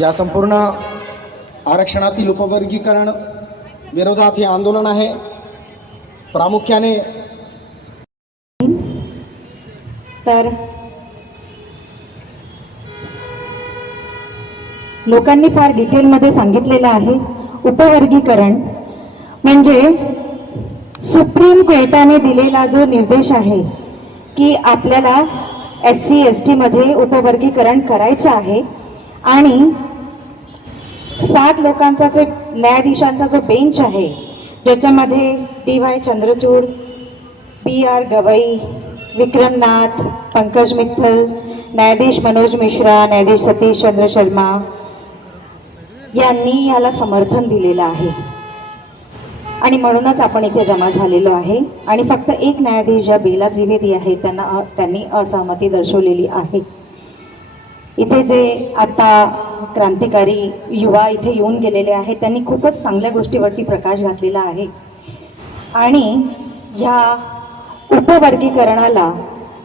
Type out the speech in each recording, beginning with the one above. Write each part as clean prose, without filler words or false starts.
या संपूर्ण आरक्षणातील उपवर्गीकरण विरोधात हे आंदोलन आहे। प्रामुख्याने तर लोकांनी फार डिटेलमध्ये सांगितलेलं आहे। उपवर्गीकरण म्हणजे सुप्रीम कोर्टाने दिलेला जो निर्देश आहे की आपल्याला SC ST मध्ये उपवर्गीकरण करायचं आहे आणि 7 लोकांचा जो न्यायाधीशांचा जो बेंच आहे ज्याच्यामध्ये DY चंद्रचूड, BR गवई, विक्रम नाथ, पंकज मित्तल, न्यायाधीश मनोज मिश्रा, न्यायाधीश सतीश चंद्र शर्मा यांनी याला समर्थन दिलेलं आहे आणि म्हणूनच आपण इथे जमा झालेलो आहे। आणि फक्त एक न्यायाधीश ज्या बेला त्रिवेदी आहेत त्यांनी असहमती दर्शवलेली आहे। इथे जे आता क्रांतिकारी युवा इथे येऊन गेलेले आहेत त्यांनी खूपच चांगल्या गोष्टीवरती प्रकाश घातलेला आहे आणि ह्या उपवर्गीकरणाला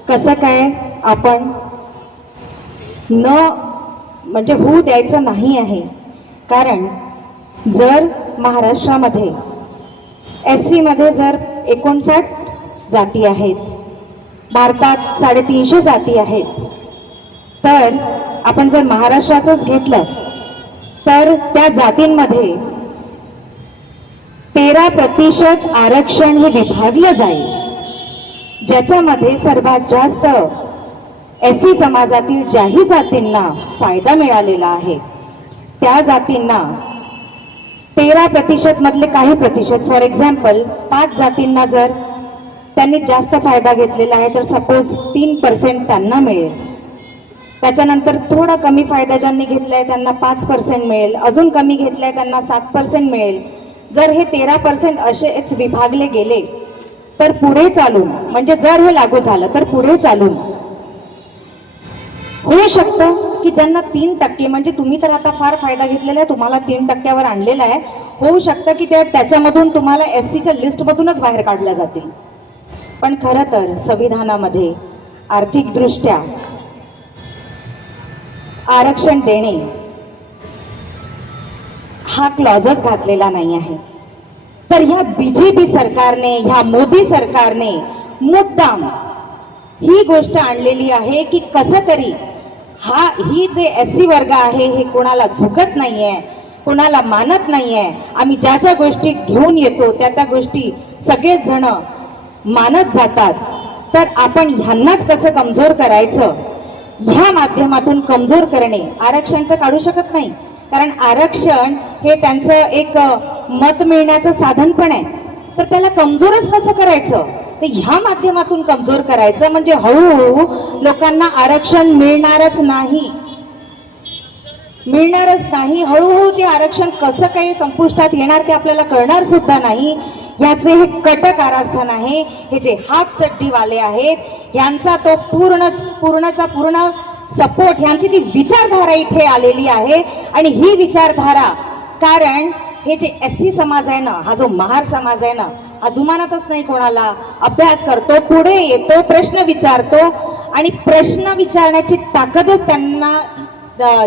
कसं काय आपण म्हणजे होऊ द्यायचं नाही आहे। कारण जर महाराष्ट्रामध्ये SC मध्ये जर 59 जाती आहेत, भारतात 350 जाती आहेत, तर आपण जर महाराष्ट्राचंच घेतलं तर त्या जातींमध्ये 13% आरक्षण हे विभागलं जाईल, ज्याच्यामध्ये सर्वात जास्त SC समाजातील ज्याही जातींना फायदा मिळालेला आहे त्या जातींना 13% मधले काही प्रतिशत, फॉर एक्झाम्पल 5 जातींना जर त्यांनी जास्त फायदा घेतलेला आहे तर सपोज 3% त्यांना मिळेल, त्याच्यानंतर थोडा कमी फायदा ज्यांनी घेतलाय त्यांना 5% मिळेल, अजून कमी घेतलाय त्यांना 7% मिळेल। जर हे 13% असेच विभागले गेले तर पुढे चालून म्हणजे जर हे लागू झालं तर पुढे चालून होऊ शकतं की ज्यांना 3% म्हणजे तुम्ही तर आता फार फायदा घेतलेला आहे, तुम्हाला 3%वर आणलेला आहे, होऊ शकतं की त्याच्यामधून तुम्हाला SCच्या लिस्टमधूनच बाहेर काढल्या जातील। पण खरं तर संविधानामध्ये आर्थिकदृष्ट्या आरक्षण देणे हा क्लॉजच घातलेला नाही आहे। तर ह्या BJP सरकारने, ह्या मोदी सरकारने मुद्दाम ही गोष्ट आणलेली आहे की कसं तरी ही जे SC वर्ग आहे हे कोणाला झुकत नाहीये, कोणाला मानत नाहीये, आम्ही ज्या ज्या गोष्टी घेऊन येतो त्या गोष्टी सगळेच जण मानत जातात, तर आपण ह्यांनाच कसं कमजोर करायचं, ह्या माध्यमातून कमजोर करणे। आरक्षण तर काढू शकत नाही कारण आरक्षण हे त्यांचं एक मत मिळण्याचं साधन पण आहे, तर त्याला कमजोरच कसं करायचं, तर ह्या माध्यमातून कमजोर करायचं म्हणजे हळूहळू लोकांना आरक्षण मिळणारच नाही, हळूहळू ते आरक्षण कसं काही संपुष्टात येणार ते आपल्याला कळणार सुद्धा नाही। ह्याचे हे कट कारस्थान आहे। हे जे हाफ चड्डीवाले आहेत यांचा तो पूर्णचा पूर्ण सपोर्ट, यांची ती विचारधारा इथे आलेली आहे आणि ही विचारधारा, कारण हे जे SC समाज आहे ना, हा जो महार समाज आहे ना, हा जुमानतच नाही कोणाला, अभ्यास करतो, पुढे येतो, प्रश्न विचारतो आणि प्रश्न विचारण्याची ताकदच त्यांना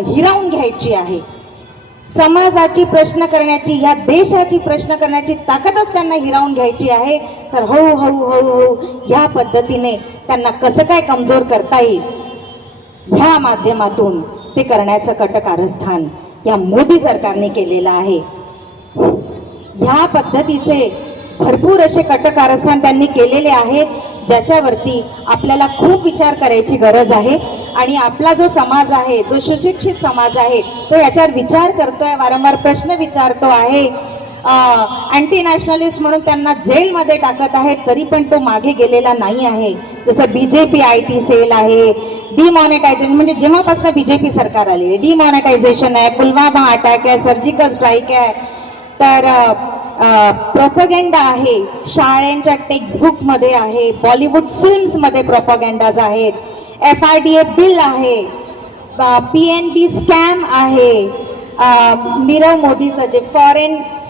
हिरावून घ्यायची आहे। समाजाची प्रश्न करण्याची, या देशाची प्रश्न करण्याची ताकदच त्यांना हिरावून घ्यायची आहे। तर हळूहळू ह्या पद्धतीने त्यांना कसं काय कमजोर करता येईल ह्या माध्यमातून ते करण्याचं कटकारस्थान या मोदी सरकारने केलेलं आहे। ह्या पद्धतीचे भरपूर असे कटकारस्थान त्यांनी केलेले आहेत ज्याच्यावरती आपल्याला खूप विचार करायची गरज आहे आणि आपला जो समाज आहे, जो सुशिक्षित समाज आहे, तो याच्यावर विचार करतोय, वारंवार प्रश्न विचारतो आहे। अँटी नॅशनलिस्ट म्हणून त्यांना जेलमध्ये टाकत आहेत तरी पण तो मागे गेलेला नाही आहे। जसं BJP IT सेल आहे, डिमॉनिटायझेशन म्हणजे जेव्हापासून BJP सरकार आले, डिमॉनिटायझेशन आहे, पुलवामा अटॅक आहे, सर्जिकल स्ट्राईक आहे, तर प्रोपगेंडा आहे, शाळांच्या टेक्स्टबुक मध्ये आहे, बॉलिवूड फिल्म्स मध्ये प्रोपगेंडाज आहेत, FRDA बिल आहे, PNB स्कॅम आहे, नीरव मोदीचं जे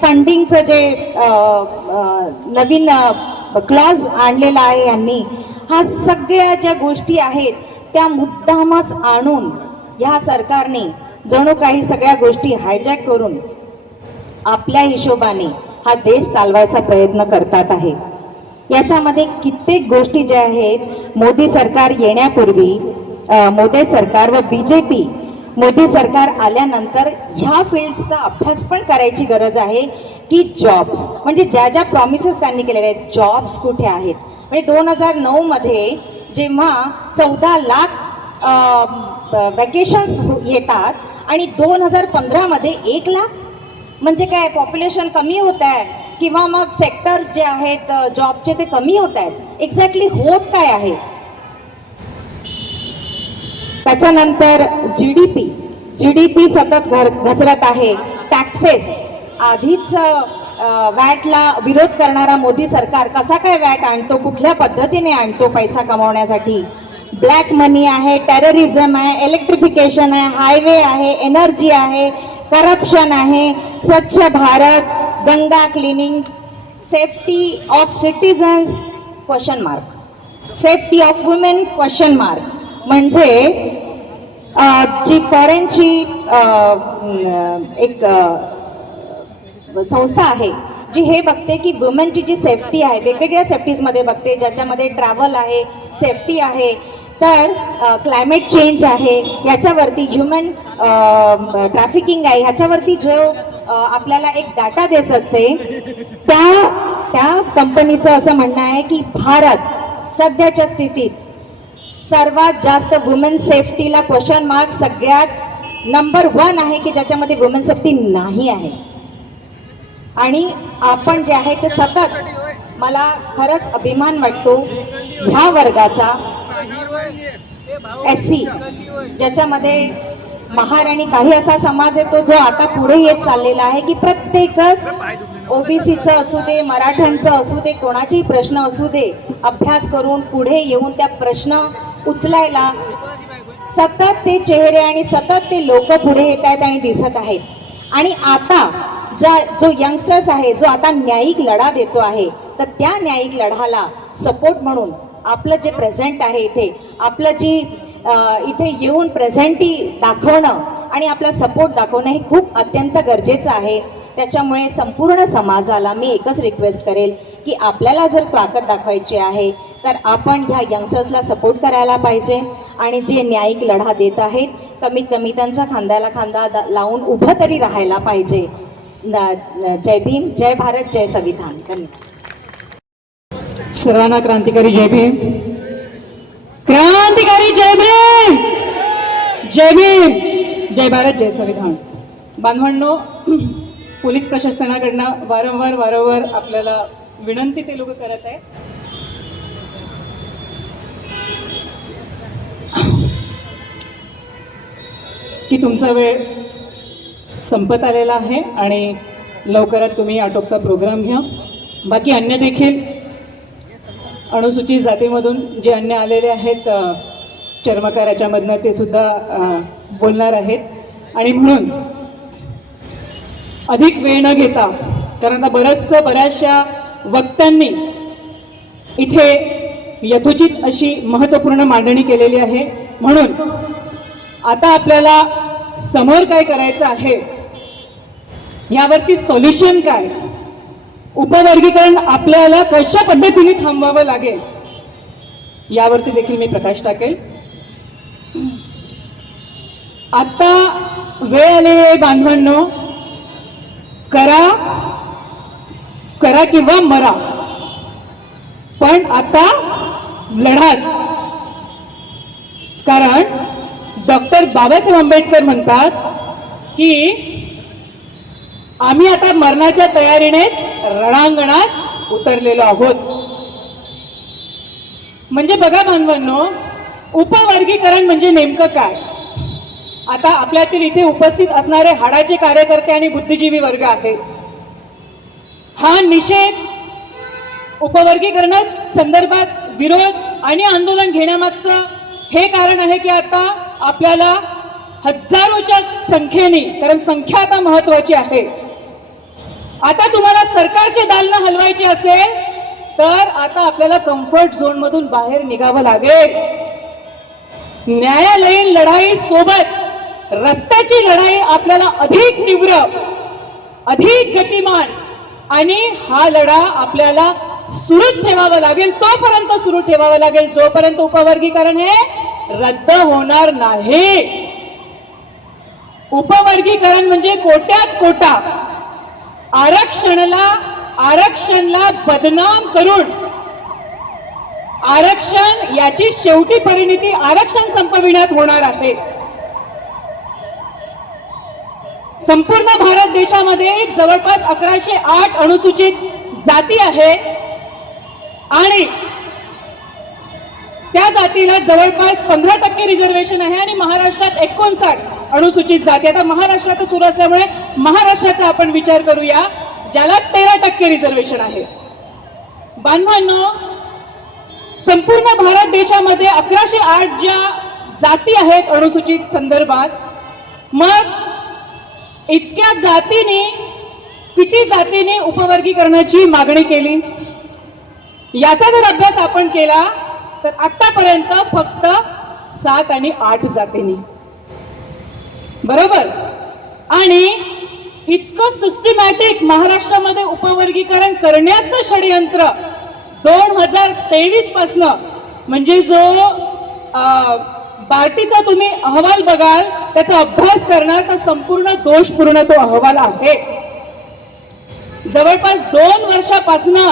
फंडिंगचं जे नवीन क्लॉज आणलेला आहे यांनी, हा सगळ्या ज्या गोष्टी आहेत त्या मुद्दामच आणून ह्या सरकारने जणू काही सगळ्या गोष्टी हायजॅक करून आपल्या हिशोबाने हा देश चालवायचा प्रयत्न करतात आहे. याच्यामध्ये कित्येक गोष्टी ज्या आहेत मोदी सरकार येण्यापूर्वी, मोदी सरकार व बीजेपी मोदी सरकार आल्यानंतर ह्या फील्ड्सचा अभ्यास पण करायची गरज आहे की जॉब्स म्हणजे ज्या ज्या प्रॉमिसेस त्यांनी केलेले आहेत जॉब्स कुठे आहेत. म्हणजे 2009 मध्ये जेव्हा 14 लाख वॅकेशन्स येतात आणि 2015 मध्ये 1 लाख, म्हणजे काय पॉप्युलेशन कमी होत आहे किंवा मग सेक्टर्स जे आहेत जॉबचे ते कमी होत आहेत. एक्झॅक्टली होत काय आहे. त्याच्यानंतर जीडीपी सतत घसरत आहे. टॅक्सेस आधीच वॅटला विरोध करणारा मोदी सरकार कसा काय वॅट आणतो, कुठल्या पद्धतीने आणतो पैसा कमावण्यासाठी. ब्लॅक मनी आहे, टेररिझम आहे, इलेक्ट्रिफिकेशन आहे, हायवे आहे, एनर्जी आहे, करप्शन आहे, स्वच्छ Bharat, Ganga cleaning, safety of citizens question mark, safety of women question mark. म्हणजे जी फॉरेनची एक संस्था आहे जी हे बघते की वुमेनची जी सेफ्टी आहे वेगवेगळ्या सेफ्टीजमध्ये बघते, ज्याच्यामध्ये ट्रॅव्हल आहे, सेफ्टी आहे, तर क्लायमेट चेंज आहे, याच्यावरती ह्युमन ट्रॅफिकिंग आहे, ह्याच्यावरती जो आपल्याला एक डाटा देत असते त्या कंपनीचं असं म्हणणं आहे की भारत सध्याच्या स्थितीत सर्वात जास्त वुमेन सेफ्टीला क्वेश्चन मार्क सगळ्यात नंबर 1 आहे की ज्याच्यामध्ये वुमेन सेफ्टी नाही आहे. आणि आपण जे आहे ते सतत, मला खरंच अभिमान वाटतो ह्या वर्गाचा, SC ज्याच्यामध्ये महाराणी काही असा समाज येतो जो आता पुढे येत चाललेला आहे की प्रत्येकच ओबीसीचं असू दे, मराठ्यांचं असू दे, कोणाचेही प्रश्न असू दे, अभ्यास करून पुढे येऊन त्या प्रश्न उचलायला सतत ते चेहरे आणि सतत ते लोक पुढे येत आहेत आणि दिसत आहेत. आणि आता जो यंगस्टर्स आहे जो आता न्यायिक लढा देतो आहे, तर त्या न्यायिक लढाला सपोर्ट म्हणून आपलं जे प्रेझेंट आहे इथे, आपलं जी इथे येऊन प्रेझेंटी दाखवणं आणि आपला सपोर्ट दाखवणं हे खूप अत्यंत गरजेचं आहे. त्याच्यामुळे संपूर्ण समाजाला मी एकच रिक्वेस्ट करेल की आपल्याला जर ताकद दाखवायची आहे तर आपण ह्या यंगस्टर्सला सपोर्ट करायला पाहिजे आणि जे न्यायिक लढा देत आहेत कमीत कमी त्यांच्या खांद्याला खांदा लावून उभं तरी राहायला पाहिजे. जय भीम, जय भारत, जय संविधान. धन्यवाद. सर्वांना क्रांतिकारी जय भीम. क्रांतिकारी जय भीम. जय भीम, जय भारत, जय संविधान. बांधवांनो, पोलीस प्रशासनाकडनं वारंवार आपल्याला विनंती ते लोक करत आहे की तुमचा वेळ संपत आलेला आहे आणि लवकरात तुम्ही आटोपता प्रोग्राम घ्या. बाकी अन्य देखील अनुसूचित जातीमधून जे अन्य आलेले आहेत चर्मकार याच्यामधनं ते सुद्धा बोलणार आहेत. आणि म्हणून अधिक वेळ न घेता, कारण आता बऱ्याचशा वक्त्यांनी इथे यथोचित अशी महत्त्वपूर्ण मांडणी केलेली आहे, म्हणून आता आपल्याला समोर काय करायचं आहे यावरती सोल्युशन काय, उपवर्गीकरण आपल्याला कशा पद्धतीने थांबवावं लागेल यावरती देखील मी प्रकाश टाकेल. आता वेळ आली आहे बांधवांनो, करा किंवा मरा, पण आता लढाच. कारण डॉक्टर बाबासाहेब आंबेडकर म्हणतात की आम्ही आता मरणाच्या तयारीनेच रणांगणात उतरलेलो आहोत. म्हणजे बघा बांधवांनो, उपवर्गीकरण म्हणजे नेमकं काय. आता आपल्यातील इथे उपस्थित असणारे हाडाचे कार्यकर्ते आणि बुद्धिजीवी वर्ग आहे. हा निषेध उपवर्गीकरणा संदर्भात विरोध आणि आंदोलन घेण्यामागचं हे कारण आहे की आता आपल्याला हजारोच्या संख्येने, कारण संख्या आता महत्वाची आहे, आता तुम्हाला सरकारची दालनं हलवायची असेल तर आता आपल्याला कम्फर्ट झोन मधून बाहेर निघावं लागेल. न्यायालयीन लढाई सोबत रस्त्याची लढाई आपल्याला अधिक तीव्र, अधिक गतिमान आणि हा लढा आपल्याला सुरूच ठेवावा लागेल. तोपर्यंत सुरू ठेवावा लागेल जोपर्यंत उपवर्गीकरण हे रद्द होणार नाही. उपवर्गीकरण म्हणजे कोट्यात कोटा. आरक्षणला बदनाम करून आरक्षण याची शेवटी परिणिती आरक्षण संपविण्यात होणार आहे. संपूर्ण भारत देशामध्ये जवळपास 1108 अनुसूचित जाती आहेत आणि त्या जातीला जवळपास 15% रिझर्वेशन आहे आणि महाराष्ट्रात 59 अनुसूचित जाती. आता महाराष्ट्राचा सुरू असल्यामुळे महाराष्ट्राचा आपण विचार करूया, ज्याला 13% रिझर्वेशन आहे. बांधवांनो, संपूर्ण भारत देशामध्ये 1108 ज्या जाती आहेत अनुसूचित संदर्भात, मग इतक्या जातीने किती जातीने उपवर्गीकरणाची मागणी केली याचा जर अभ्यास आपण केला तर आतापर्यंत फक्त 7 आणि 8 जातींनी. बरोबर. आणि इतकं सिस्टमॅटिक महाराष्ट्रामध्ये उपवर्गीकरण करण्याचं षडयंत्र 2023 पासनं, म्हणजे जो बार्टीचा तुम्ही अहवाल बघाल, त्याचा अभ्यास करणार तर संपूर्ण दोषपूर्ण तो अहवाल आहे. जवळपास 2 वर्षापासनं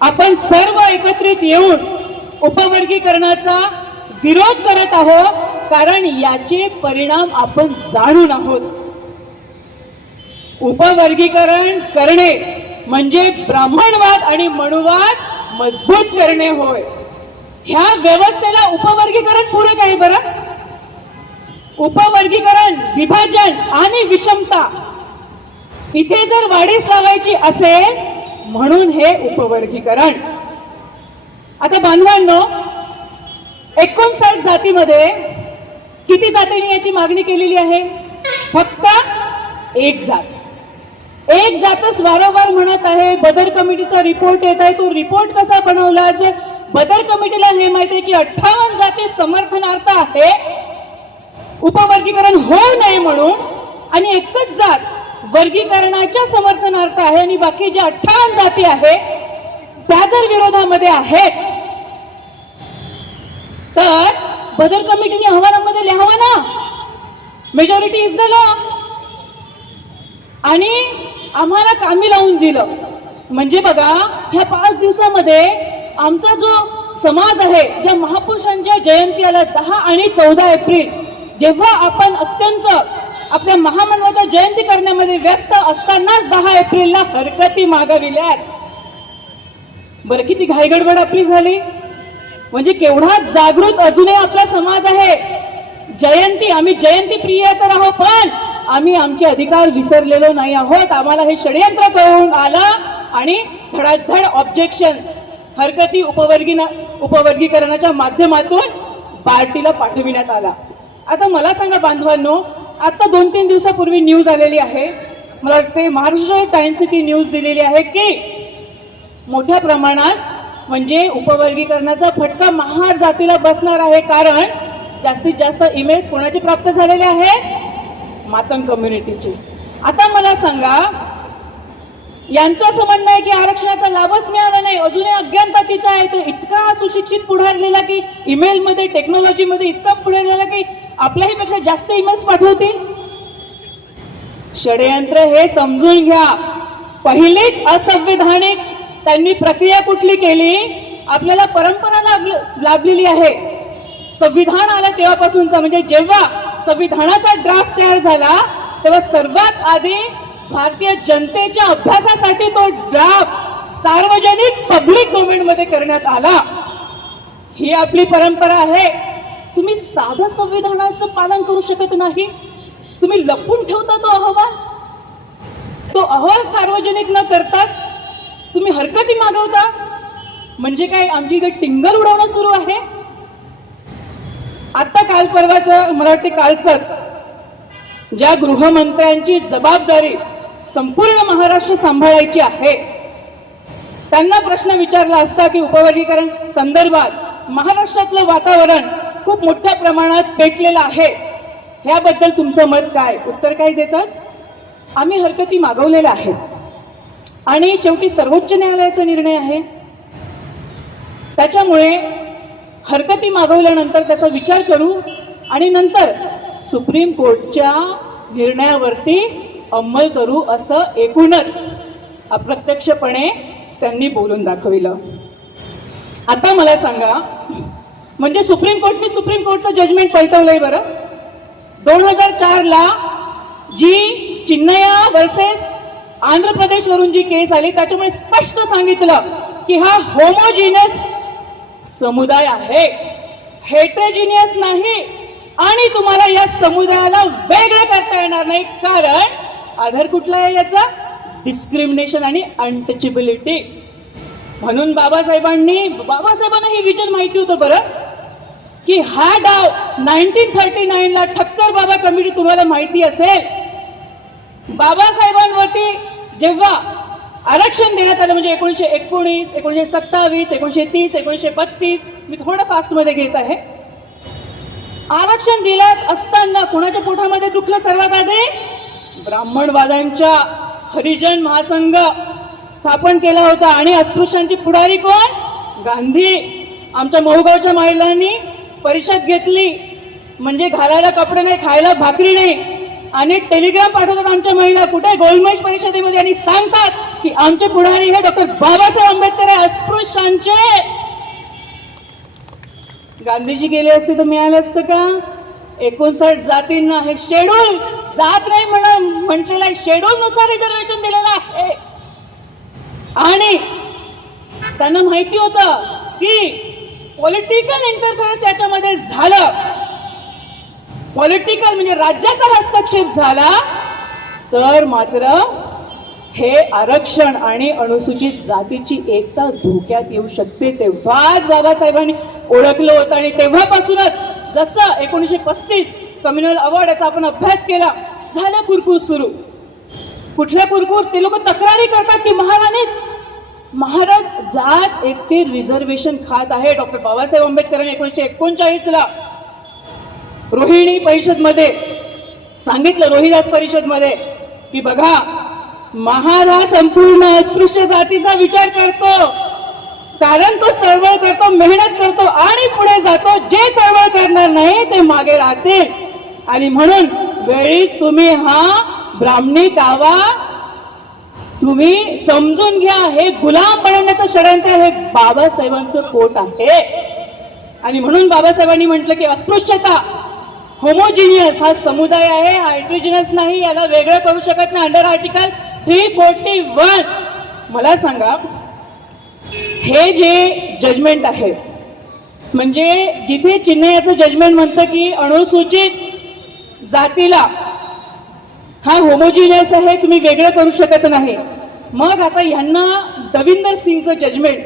आपण सर्व एकत्रित येऊन उपवर्गीकरणाचा विरोध करत आहोत, कारण याचे परिणाम आपण जाणून आहोत. उपवर्गीकरण करणे म्हणजे ब्राह्मणवाद आणि मनुवाद मजबूत करणे होय. ह्या व्यवस्थेला उपवर्गीकरण पूरक आहे. बरं, उपवर्गीकरण, विभाजन आणि विषमता इथे जर वाढीस लावायची असेल म्हणून हे उपवर्गीकरण. आता बांधवांनो, 59 जातीमध्ये किती जातींनी याची मागणी केलेली आहे? फक्त एक जात. एक जातच वारंवार म्हणत आहे. बदर कमिटीचा रिपोर्ट येत आहे. तो रिपोर्ट कसा बनवला? जे बदर कमिटीला हे माहिती आहे की 58 जाती समर्थनार्थ आहे उपवर्गीकरण होऊ नये म्हणून, आणि एकच जात वर्गीकरणाच्या समर्थनार्थ आहे आणि बाकी ज्या 58 जाती आहेत त्या जर विरोधामध्ये आहेत तर बदर कमिटीने अहवालामध्ये लिहावा ना, मेजॉरिटी इज द लॉ. आणि आम्हाला कामी लावून दिलं. म्हणजे बघा, ह्या 5 दिवसामध्ये आमचा जो समाज आहे, ज्या महापुरुषांच्या जयंती आल्या 10 आणि 14 एप्रिल, जेव्हा आपण अत्यंत आपल्या महामानवाच्या जयंती करण्यामध्ये व्यस्त असतानाच 10 एप्रिलला हरकती मागविल्यात. बरं, किती घाईगडबड आपली झाली. म्हणजे केवढा जागृत अजूनही आपला समाज आहे. जयंती, आम्ही जयंती प्रिय तर आहोत, पण आम्ही आमचे अधिकार विसरलेलो नाही आहोत. आम्हाला हे षडयंत्र कळून आलं आणि धडाधड ऑब्जेक्शन्स हरकती उपवर्गीकरणाच्या माध्यमातून बार्टीला पाठविण्यात आला. आता मला सांगा बांधवांनो, आता 2-3 दिवसापूर्वी न्यूज आलेली आहे, मला वाटते महाराष्ट्र टाइम्सने ती न्यूज दिलेली आहे की मोठ्या प्रमाणात म्हणजे उपवर्गीकरणाचा फटका महार जातीला बसणार आहे. कारण जास्तीत जास्त ईमेल्स कोणाचे प्राप्त झालेले आहेत? मातंग कम्युनिटीचे. आता मला सांगा, यांचं असं म्हणणं आहे की आरक्षणाचा लाभच मिळाला नाही, अजूनही अज्ञानता आहे. तो इतका सुशिक्षित पुढारलेला की ईमेल मध्ये, टेक्नॉलॉजीमध्ये इतका पुढारलेला की आपल्याही पेक्षा जास्त ईमेल्स पाठवतील. षडयंत्र हे समजून घ्या. पहिलीच असंविधानिक त्यांनी प्रक्रिया कुठली केली? आपल्याला परंपरा लाभलेली आहे संविधान आलं तेव्हापासूनचा. म्हणजे जेव्हा संविधानाचा ड्राफ्ट तयार झाला तेव्हा सर्वात आधी भारतीय जनतेच्या अभ्यासासाठी तो ड्राफ्ट सार्वजनिक पब्लिक डोमेन मध्ये करण्यात आला. ही आपली परंपरा आहे. तुम्ही साधं संविधानाचं पालन करू शकत नाही, तुम्ही लपून ठेवता तो अहवाल. तो अहवाल सार्वजनिक न करताच तुम्ही हरकती मागवता. म्हणजे काय, आमची इथे टिंगल उडवणं सुरू आहे. आता काल परवाचं, मला वाटते कालचंच, ज्या गृहमंत्र्यांची जबाबदारी संपूर्ण महाराष्ट्र सांभाळायची आहे. त्यांना प्रश्न विचारला असता की उपवर्गीकरण संदर्भात महाराष्ट्रातलं वातावरण खूप मोठ्या प्रमाणात पेटलेलं आहे, ह्याबद्दल तुमचं मत काय? उत्तर काय देतात? आम्ही हरकती मागवलेल्या आहेत आणि शेवटी सर्वोच्च न्यायालयाचा निर्णय आहे, त्याच्यामुळे हरकती मागवल्यानंतर त्याचा विचार करू आणि नंतर सुप्रीम कोर्टच्या निर्णयावरती अंमल करू, असं एकूणच अप्रत्यक्षपणे त्यांनी बोलून दाखविलं. आता मला सांगा, म्हणजे सुप्रीम कोर्टचं जजमेंट पलटवलंय बरं. 2004 ला जी चिन्नया वर्सेस आंध्र प्रदेश वरून जी केस आली त्याच्यामुळे स्पष्ट सांगितलं की हा होमोजिनियस समुदाय आहे, हेट्रोजिनियस नाही, आणि तुम्हाला या समुदायाला वेगळं करता येणार नाही, कारण आधार कुठला आहे याचा? डिस्क्रिमिनेशन आणि अनटचेबिलिटी. म्हणून बाबासाहेबांना हे विचार माहिती होतं बरं की हा डाव 1939 ला ठक्कर बाबा कमिटी, तुम्हाला माहिती असेल, बाबासाहेबांवरती जेव्हा आरक्षण देण्यात आलं, म्हणजे 1919, 1927, 1930, 1932, मी थोडं फास्ट मध्ये घेत आहे. आरक्षण दिलं असताना कोणाच्या पोटामध्ये दुखलं सर्वात आधी? ब्राह्मणवाद्यांच्या. हरिजन महासंघ स्थापन केला होता आणि अस्पृश्यांची पुढारी कोण? गांधी. आमच्या मोहगावच्या महिलांनी परिषद घेतली, म्हणजे घालायला कपडे नाही, खायला भाकरी नाही, आणि टेलिग्राम पाठवतात आमच्या महिला कुठे? गोलमेज परिषदेमध्ये, आणि सांगतात की आमचे पुढारी हे डॉक्टर बाबासाहेब आंबेडकर आहे, अस्पृश्यांचे. गांधीजी गेले असते तर मिळालं असतं का? 59 जातींना हे शेड्यूल जात नाही म्हटलेलं आहे, शेड्यूल नुसार रिझर्वेशन दिलेलं आहे. आणि त्यांना माहिती होतं की पॉलिटिकल इंटरफेरन्स याच्यामध्ये झालं, पॉलिटिकल म्हणजे राज्याचा हस्तक्षेप झाला तर मात्र हे आरक्षण आणि अनुसूचित जातीची एकता धोक्यात येऊ शकते. तेव्हाच बाबासाहेबांनी ओळखलं होतं आणि तेव्हापासूनच जसं 1935 कम्युनल अवॉर्ड याचा आपण अभ्यास केला, झाला कुरकुर सुरू. कुठल्या कुरकुर? ते लोक तक्रारी करतात की महाराज जात एकटे रिझर्वेशन खात आहे. डॉक्टर बाबासाहेब आंबेडकरांनी 1939 ला रोहिणी परिषदमध्ये सांगितलं, रोहिदास परिषदमध्ये, की बघा महाराज संपूर्ण अस्पृश्य जातीचा विचार करतो, कारण तो चळवळ करतो, मेहनत करतो आणि पुढे जातो. जे चळवळ करणार नाही ते मागे राहतील. आणि म्हणून वेळीच तुम्ही हा ब्राह्मणी दावा तुम्ही समजून घ्या, हे गुलाम बनवण्याचं षडयंत्र हे बाबासाहेबांचं पोट आहे. आणि म्हणून बाबासाहेबांनी म्हटलं की अस्पृश्यता, होमोजिनियस हा समुदाय आहे, हा हेट्रोजिनियस नाही, याला वेगळं करू शकत नाही. Under article 341. मला सांगा, हे जे जजमेंट आहे, म्हणजे जिथे चिन्नयाचं जजमेंट म्हणतं की अनुसूचित जातीला हा होमोजिनियस आहे, तुम्ही वेगळं करू शकत नाही, मग आता ह्यांना दविंदर सिंगचं जजमेंट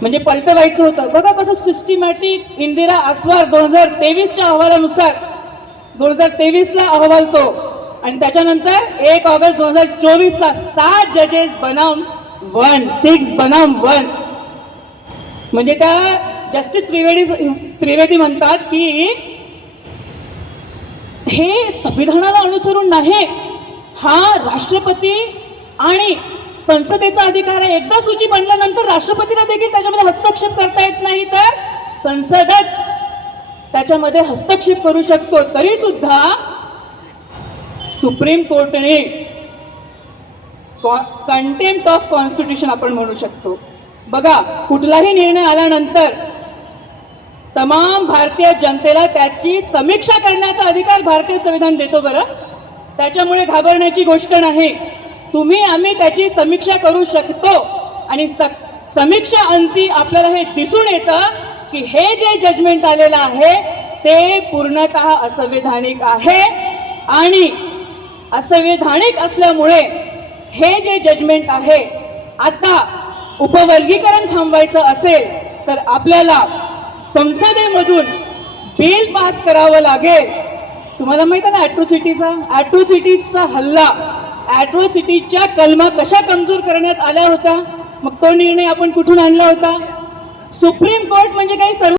म्हणजे पलटवायचं होतं. बघा कसं सिस्टमॅटिक. इंदिरा आसवार 2023च्या अहवालानुसार 2023 ला अहवाल तो, आणि त्याच्यानंतर 1 ऑगस्ट 2024 ला 7 जजेस बनाम 6 बनाम 1. म्हणजे त्या जस्टिस त्रिवेदी म्हणतात की हे संविधानाला अनुसरून नाही, हा राष्ट्रपती आणि संसदेचा अधिकार आहे. एकदा सूची बनल्यानंतर राष्ट्रपतीला देखील त्याच्यामध्ये हस्तक्षेप करता येत नाही, तर संसदच त्याच्यामध्ये हस्तक्षेप करू शकतो. तरी सुद्धा सुप्रीम कोर्टने कंटेम्प्ट ऑफ कॉन्स्टिट्यूशन आपण म्हणू शकतो. बघा, कुठलाही निर्णय आल्यानंतर तमाम भारतीय जनतेला त्याची समीक्षा करण्याचा अधिकार भारतीय संविधान देतो बरं. त्याच्यामुळे घाबरण्याची गोष्ट नाही. तुम्ही आम्ही त्याची समीक्षा करू शकतो आणि समीक्षा अंती आपल्याला हे दिसून येतं की हे जे जजमेंट आलेलं आहे ते पूर्णतः असंवैधानिक आहे. आणि असंवैधानिक असल्यामुळे हे जे जजमेंट आहे, आता उपवर्गीकरण थांबवायचं असेल तर आपल्याला संसदेमधून बिल पास करावं लागेल. तुम्हाला माहित आहे ना, ॲट्रोसिटीचा हल्ला ॲट्रॉसिटीच्या कलमा कशा कमजोर करण्यात आल्या होत्या, मग तो निर्णय आपण कुठून आणला होता? सुप्रीम कोर्ट म्हणजे काही सर्व